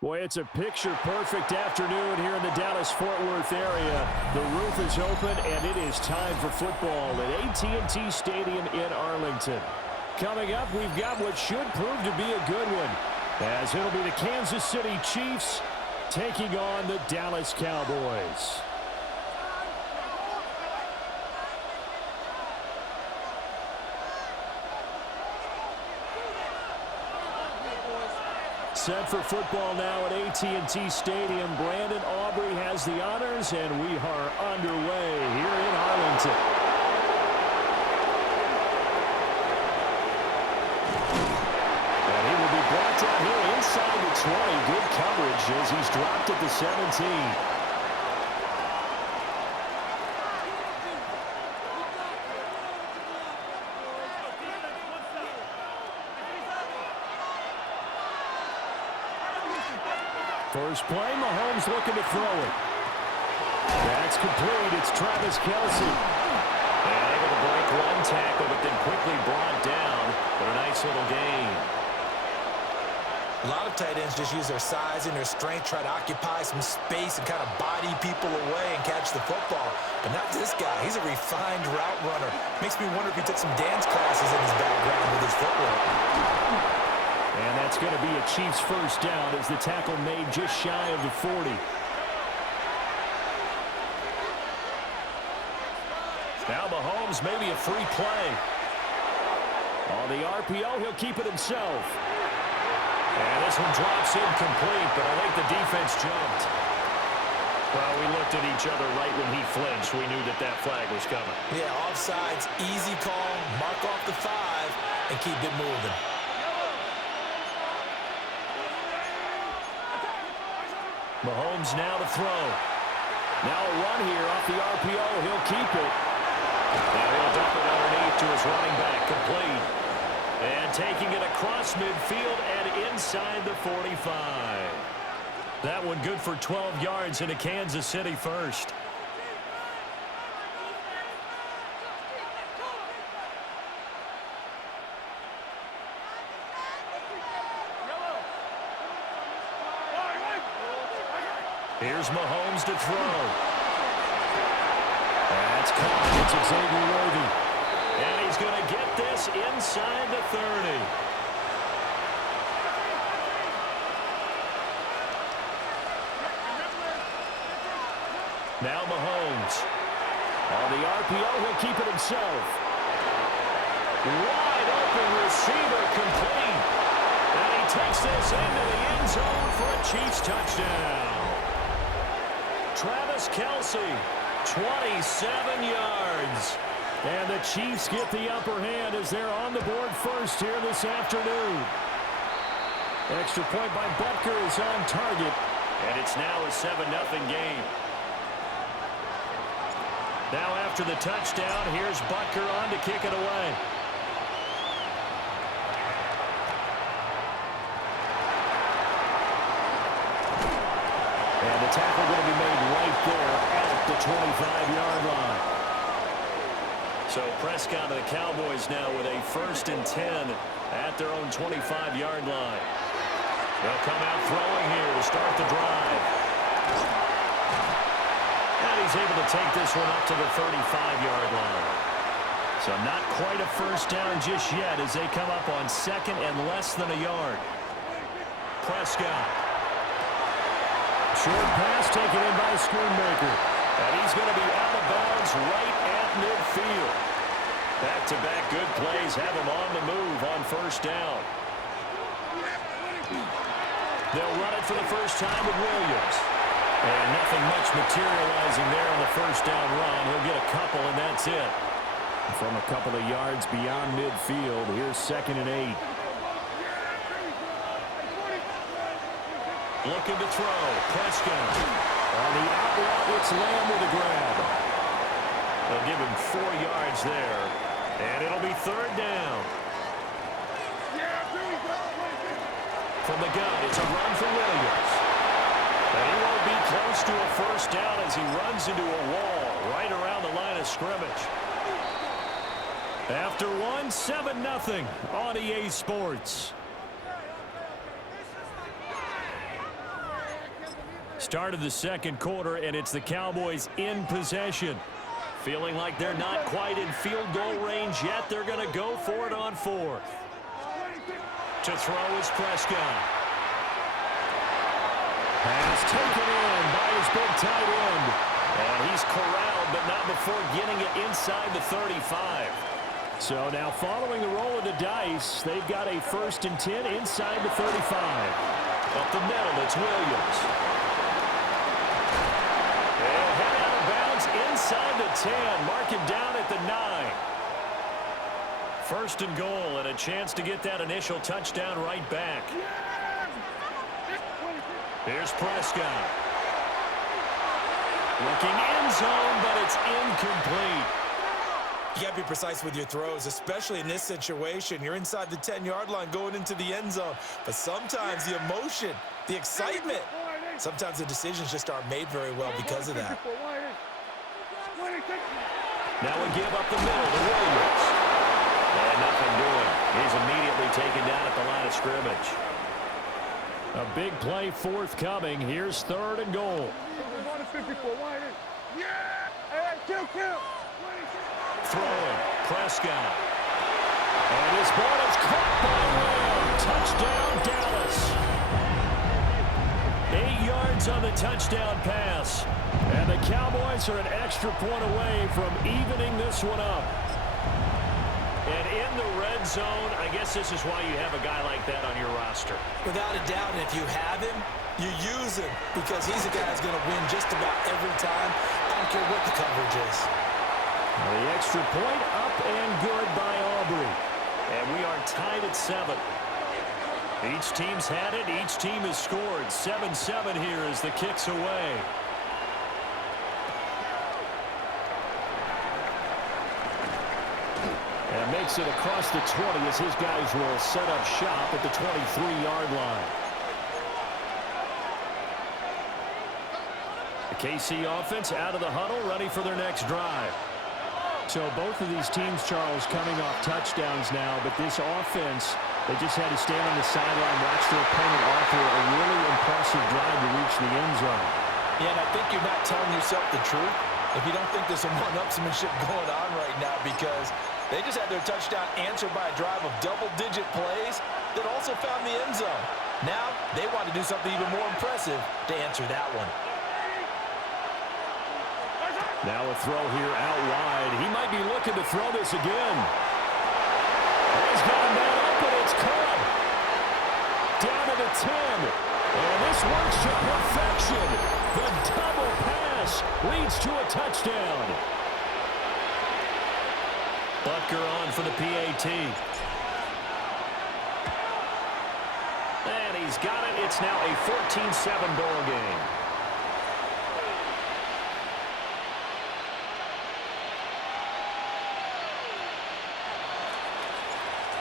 Boy, it's a picture-perfect afternoon here in the Dallas-Fort Worth area. The roof is open, and it is time for football at AT&T Stadium in Arlington. Coming up, we've got what should prove to be a good one, as it'll be the Kansas City Chiefs taking on the Dallas Cowboys. Set for football now at AT&T Stadium. Brandon Aubrey has the honors, and we are underway here in Arlington. And he will be brought down here inside the 20. Good coverage as he's dropped at the 17. First play, Mahomes looking to throw it. That's complete. It's Travis Kelce. And able to break one tackle, but then quickly brought down. But a nice little gain. A lot of tight ends just use their size and their strength, try to occupy some space and kind of body people away and catch the football. But not this guy. He's a refined route runner. Makes me wonder if he took some dance classes in his background with his footwork. And that's going to be a Chiefs first down as the tackle made just shy of the 40. Now Mahomes, maybe a free play. On the RPO, he'll keep it himself. And this one drops incomplete, but I think the defense jumped. Well, we looked at each other right when he flinched. We knew that that flag was coming. Yeah, offsides, easy call, mark off the 5, and keep it moving. Mahomes now to throw. Now a run here off the RPO. He'll keep it. And he'll dump it underneath to his running back, complete. And taking it across midfield and inside the 45. That one good for 12 yards into Kansas City first. Here's Mahomes to throw. That's caught. It's Xavier Worthy. And he's going to get this inside the 30. Now Mahomes. On the RPO, he'll keep it himself. Wide open receiver, complete. And he takes this into the end zone for a Chiefs touchdown. Travis Kelce, 27 yards. And the Chiefs get the upper hand as they're on the board first here this afternoon. Extra point by Butker is on target. And it's now a 7-0 game. Now after the touchdown, here's Butker on to kick it away. And the tackle going to be made right there at the 25-yard line. So Prescott and the Cowboys now with a 1st and 10 at their own 25-yard line. They'll come out throwing here to start the drive. And he's able to take this one up to the 35-yard line. So not quite a first down just yet as they come up on 2nd and less than a yard. Prescott. Short pass taken in by Schoonmaker. And he's going to be out of bounds right at midfield. Back-to-back good plays have him on the move on first down. They'll run it for the first time with Williams. And nothing much materializing there on the first down run. He'll get a couple, and that's it. From a couple of yards beyond midfield, here's 2nd and 8. Looking to throw. Prescott. On the out route, it's Lamb with a grab. They'll give him 4 yards there. And it'll be 3rd down. From the gun, it's a run for Williams. And he won't be close to a first down as he runs into a wall right around the line of scrimmage. After one, 7-0 on EA Sports. Start of the second quarter, and it's the Cowboys in possession. Feeling like they're not quite in field goal range yet. They're going to go for it on fourth. To throw is Prescott. Pass taken in by his big tight end. And he's corralled, but not before getting it inside the 35. So now following the roll of the dice, they've got a 1st and 10 inside the 35. Up the middle, it's Williams. And head out of bounds inside the 10. Mark him down at the 9. 1st and goal, and a chance to get that initial touchdown right back. Here's Prescott. Looking end zone, but it's incomplete. You got to be precise with your throws, especially in this situation. You're inside the 10-yard line going into the end zone. But sometimes the emotion, the excitement, sometimes the decisions just aren't made very well because of that. Now a give up the middle to Williams. And nothing doing. He's immediately taken down at the line of scrimmage. A big play forthcoming. Here's 3rd and goal. Throwing, Prescott. And his ball is caught by Lamb. Touchdown, Dallas. 8 yards on the touchdown pass. And the Cowboys are an extra point away from evening this one up. And in the red zone, I guess this is why you have a guy like that on your roster. Without a doubt, and if you have him, you use him because he's a guy who's going to win just about every time. I don't care what the coverage is. The extra point up and good by Aubrey. And we are tied at 7. Each team's had it. Each team has scored. 7-7 here as the kick's away. And makes it across the 20 as his guys will set up shop at the 23-yard line. The KC offense out of the huddle, ready for their next drive. So both of these teams, Charles, coming off touchdowns now, but this offense, they just had to stand on the sideline, watch their opponent offer a really impressive drive to reach the end zone. Yeah, and I think you're not telling yourself the truth if you don't think there's some one-upsmanship going on right now, because they just had their touchdown answered by a drive of double-digit plays that also found the end zone. Now they want to do something even more impressive to answer that one. Now a throw here out wide. He might be looking to throw this again. He's got a man open. It's caught. Down to the 10. And this works to perfection. The double pass leads to a touchdown. Butker on for the PAT. And he's got it. It's now a 14-7 ball game.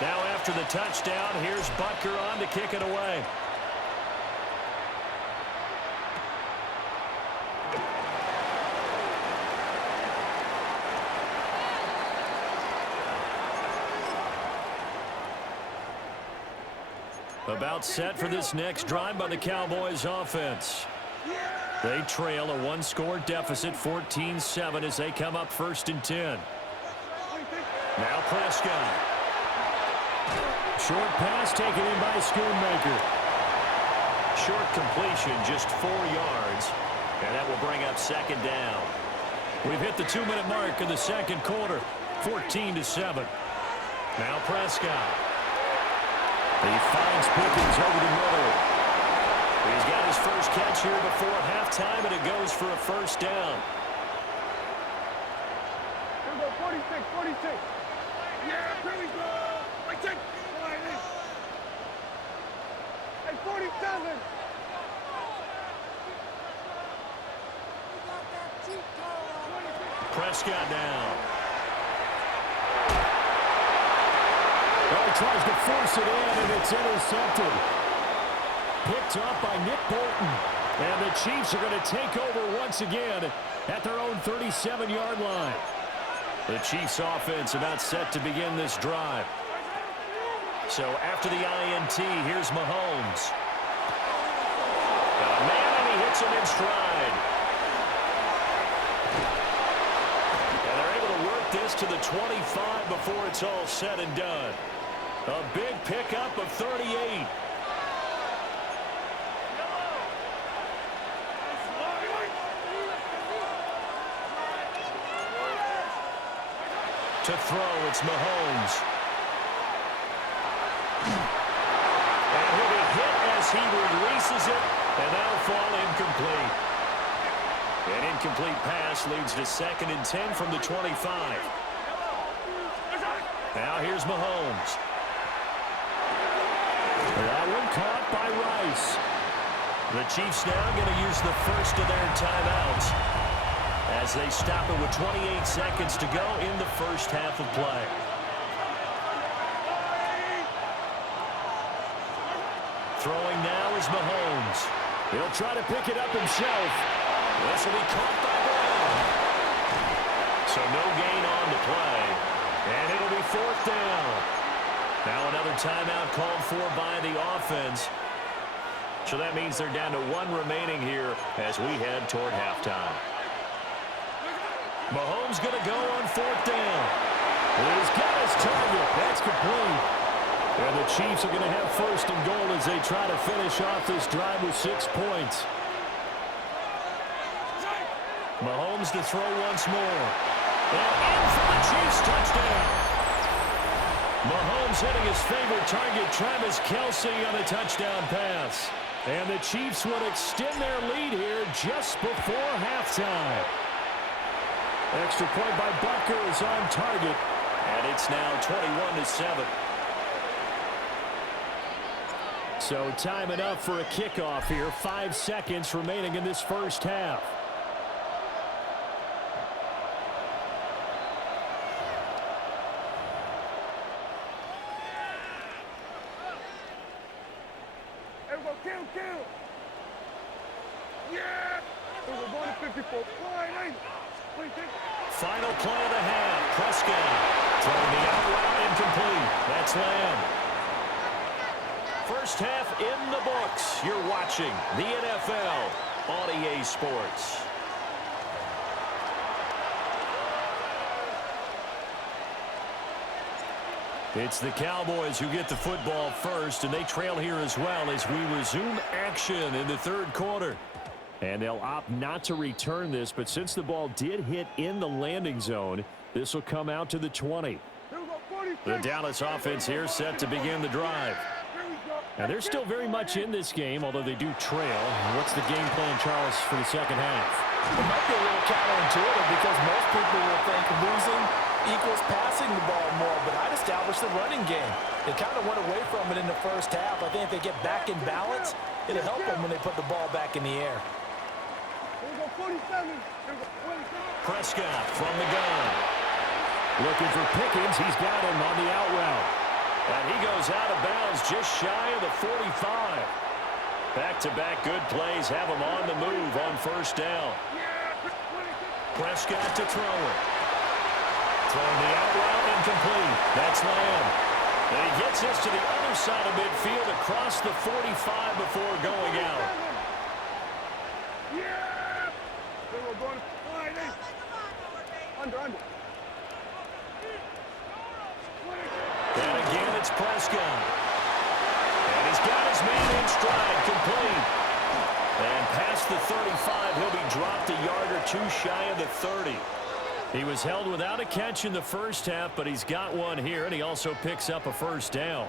Now after the touchdown, here's Butker on to kick it away. About set for this next drive by the Cowboys offense. They trail a one-score deficit, 14-7, as they come up 1st and 10. Now Prescott. Short pass taken in by Schoonmaker. Short completion, just 4 yards. And that will bring up 2nd down. We've hit the 2-minute mark in the second quarter. 14-7. Now Prescott. He finds Pickens over the middle. He's got his first catch here before halftime, and it goes for a 1st down. Here we go, 46, 46. Yeah, here we go. I take. Hey, 47. Prescott down. Well, he tries to force it in, and it's intercepted. Picked up by Nick Bolton. And the Chiefs are going to take over once again at their own 37-yard line. The Chiefs offense about set to begin this drive. So after the INT, here's Mahomes. Got a man, and he puts him in stride. And they're able to work this to the 25 before it's all said and done. A big pickup of 38. To throw, it's Mahomes. And he'll be hit as he releases it, and that'll fall incomplete. An incomplete pass leads to 2nd and 10 from the 25. Now here's Mahomes. That one caught by Rice. The Chiefs now going to use the first of their timeouts as they stop it with 28 seconds to go in the first half of play. Throwing now is Mahomes. He'll try to pick it up himself. This will be caught by Brown. So no gain on the play. And it'll be 4th down. Now another timeout called for by the offense. So that means they're down to 1 remaining here as we head toward halftime. Mahomes going to go on 4th down. He's got his target. That's complete. And the Chiefs are going to have 1st and goal as they try to finish off this drive with 6 points. Mahomes to throw once more. And in for the Chiefs touchdown. Mahomes hitting his favorite target, Travis Kelce, on a touchdown pass. And the Chiefs would extend their lead here just before halftime. Extra point by Bucker is on target. And it's now 21-7. So time enough for a kickoff here. 5 seconds remaining in this first half. Kill. Yeah! We're going to 54. Final play of the half. Prescott throwing the out route incomplete. That's Lamb. First half in the books. You're watching the NFL on EA Sports. It's the Cowboys who get the football first, and they trail here as well as we resume action in the 3rd quarter. And they'll opt not to return this, but since the ball did hit in the landing zone, this will come out to the 20. The Dallas offense here set to begin the drive. And they're still very much in this game, although they do trail. What's the game plan, Charles, for the second half? It might be a little counterintuitive because most people will think losing equals passing the ball more, but I'd establish the running game. They kind of went away from it in the first half. I think if they get back in balance, it'll help them when they put the ball back in the air. Prescott from the gun. Looking for Pickens. He's got him on the out route. And he goes out of bounds just shy of the 45. Back-to-back good plays have him on the move on 1st down. Prescott to throw it. Throwing the out route incomplete. That's Lamb. And he gets us to the other side of midfield across the 45 before going out. And again, it's Prescott. And he's got his man in stride, complete. And past the 35, he'll be dropped a yard or 2 shy of the 30. He was held without a catch in the first half, but he's got one here, and he also picks up a 1st down.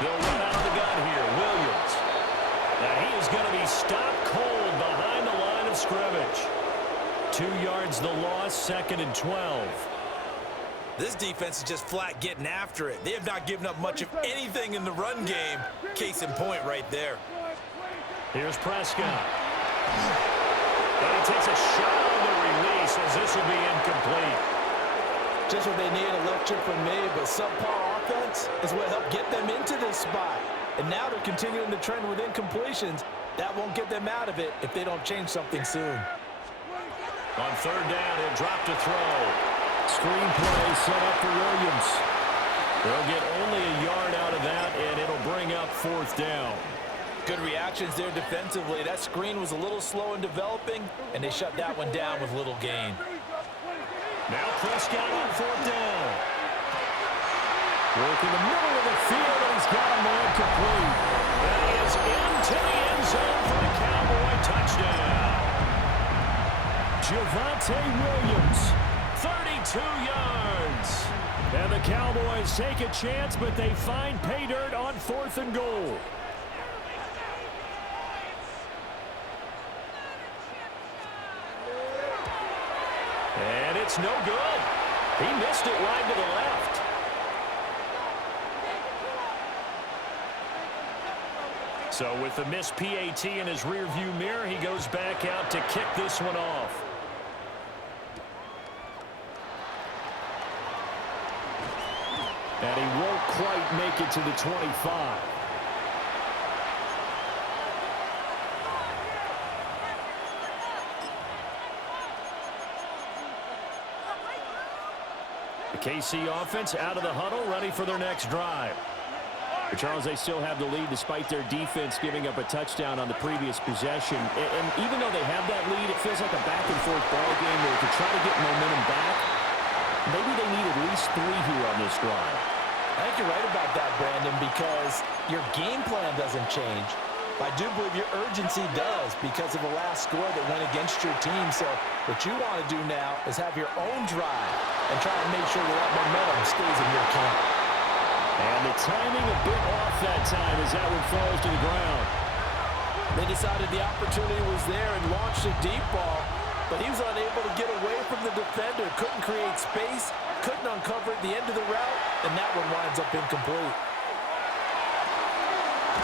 They'll run out of the gun here, Williams. And he is going to be stopped cold behind the line of scrimmage. 2 yards the loss, 2nd and 12. This defense is just flat getting after it. They have not given up much of anything in the run game. Case in point right there. Here's Prescott. And he takes a shot on the release as this will be incomplete. Just what they need, a left chip from me, but subpar offense is what helped get them into this spot. And now they're continuing the trend with incompletions. That won't get them out of it if they don't change something soon. On 3rd down, he'll drop to throw. Screen play set up for Williams. They'll get only a yard out of that, and it'll bring up 4th down. Good reactions there defensively. That screen was a little slow in developing, and they shut that one down with little gain. Now Prescott on fourth down. Work in the middle of the field, and he's got a man complete. That is into the end zone for the Cowboy touchdown. Javonte Williams, 32 yards. and the Cowboys take a chance, but they find pay dirt on 4th and goal. And it's no good. He missed it wide to the left. So with the missed PAT in his rearview mirror, he goes back out to kick this one off. And he won't quite make it to the 25. The KC offense out of the huddle, ready for their next drive. Charles, they still have the lead despite their defense giving up a touchdown on the previous possession. And even though they have that lead, it feels like a back-and-forth ball game where to try to get momentum back, maybe they need at least 3 here on this drive. I think you're right about that, Brandon, because your game plan doesn't change. I do believe your urgency does because of the last score that went against your team. So what you want to do now is have your own drive and try to make sure that momentum stays in your camp. And the timing a bit off that time as that one falls to the ground. They decided the opportunity was there and launched a deep ball, but he was unable to get away from the defender, couldn't create space, couldn't uncover at the end of the route, and that one winds up incomplete.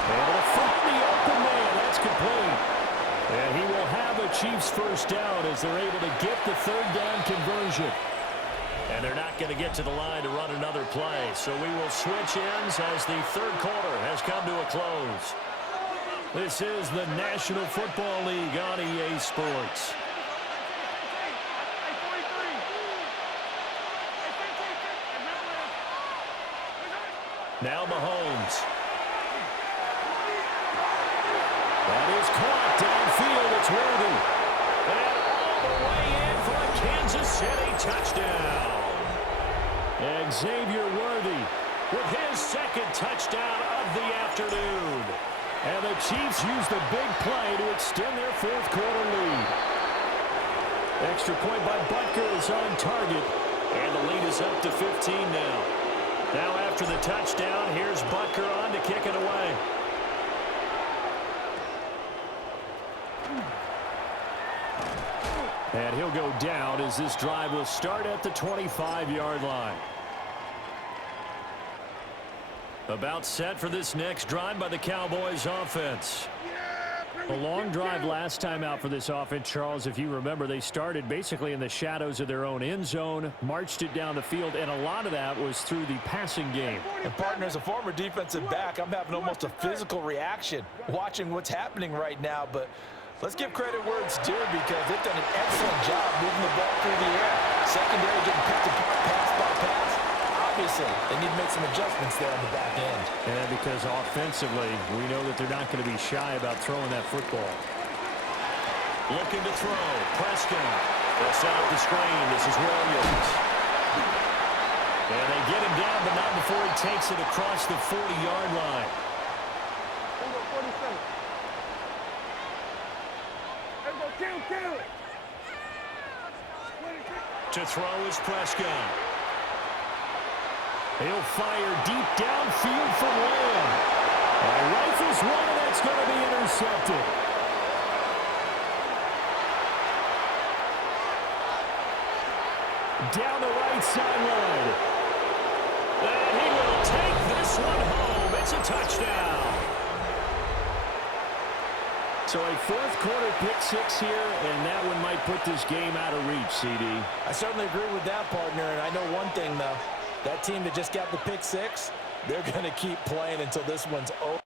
Able to find the open man. That's complete. And he will have a Chiefs first down as they're able to get the 3rd down conversion. And they're not going to get to the line to run another play. So we will switch ends as the 3rd quarter has come to a close. This is the National Football League on EA Sports. Now Mahomes. That is caught downfield. It's Worthy. And all the way in for a Kansas City touchdown. Xavier Worthy With his 2nd touchdown of the afternoon. And the Chiefs use the big play to extend their 4th quarter lead. Extra point by Butker is on target. And the lead is up to 15 now. Now after the touchdown, here's Butker on to kick it away. And he'll go down as this drive will start at the 25-yard line. About set for this next drive by the Cowboys offense. A long drive last time out for this offense, Charles. If you remember, they started basically in the shadows of their own end zone, marched it down the field, and a lot of that was through the passing game. And, partner, as a former defensive back, I'm having almost a physical reaction watching what's happening right now. But let's give credit where it's due because they've done an excellent job moving the ball through the air. Secondary getting picked apart pass by pass. Obviously, they need to make some adjustments there on the back end. And because offensively, we know that they're not going to be shy about throwing that football. Looking to throw. Prescott. They'll set up the screen. This is Williams. And they get him down, but not before he takes it across the 40-yard line. To throw is Prescott. He'll fire deep downfield for Lamb. And rifles one, and that's going to be intercepted. Down the right sideline. And he will take this one home. It's a touchdown. So a 4th quarter pick 6 here, and that one might put this game out of reach, CD. I certainly agree with that, partner. And I know one thing, though. That team that just got the pick 6, they're going to keep playing until this one's over.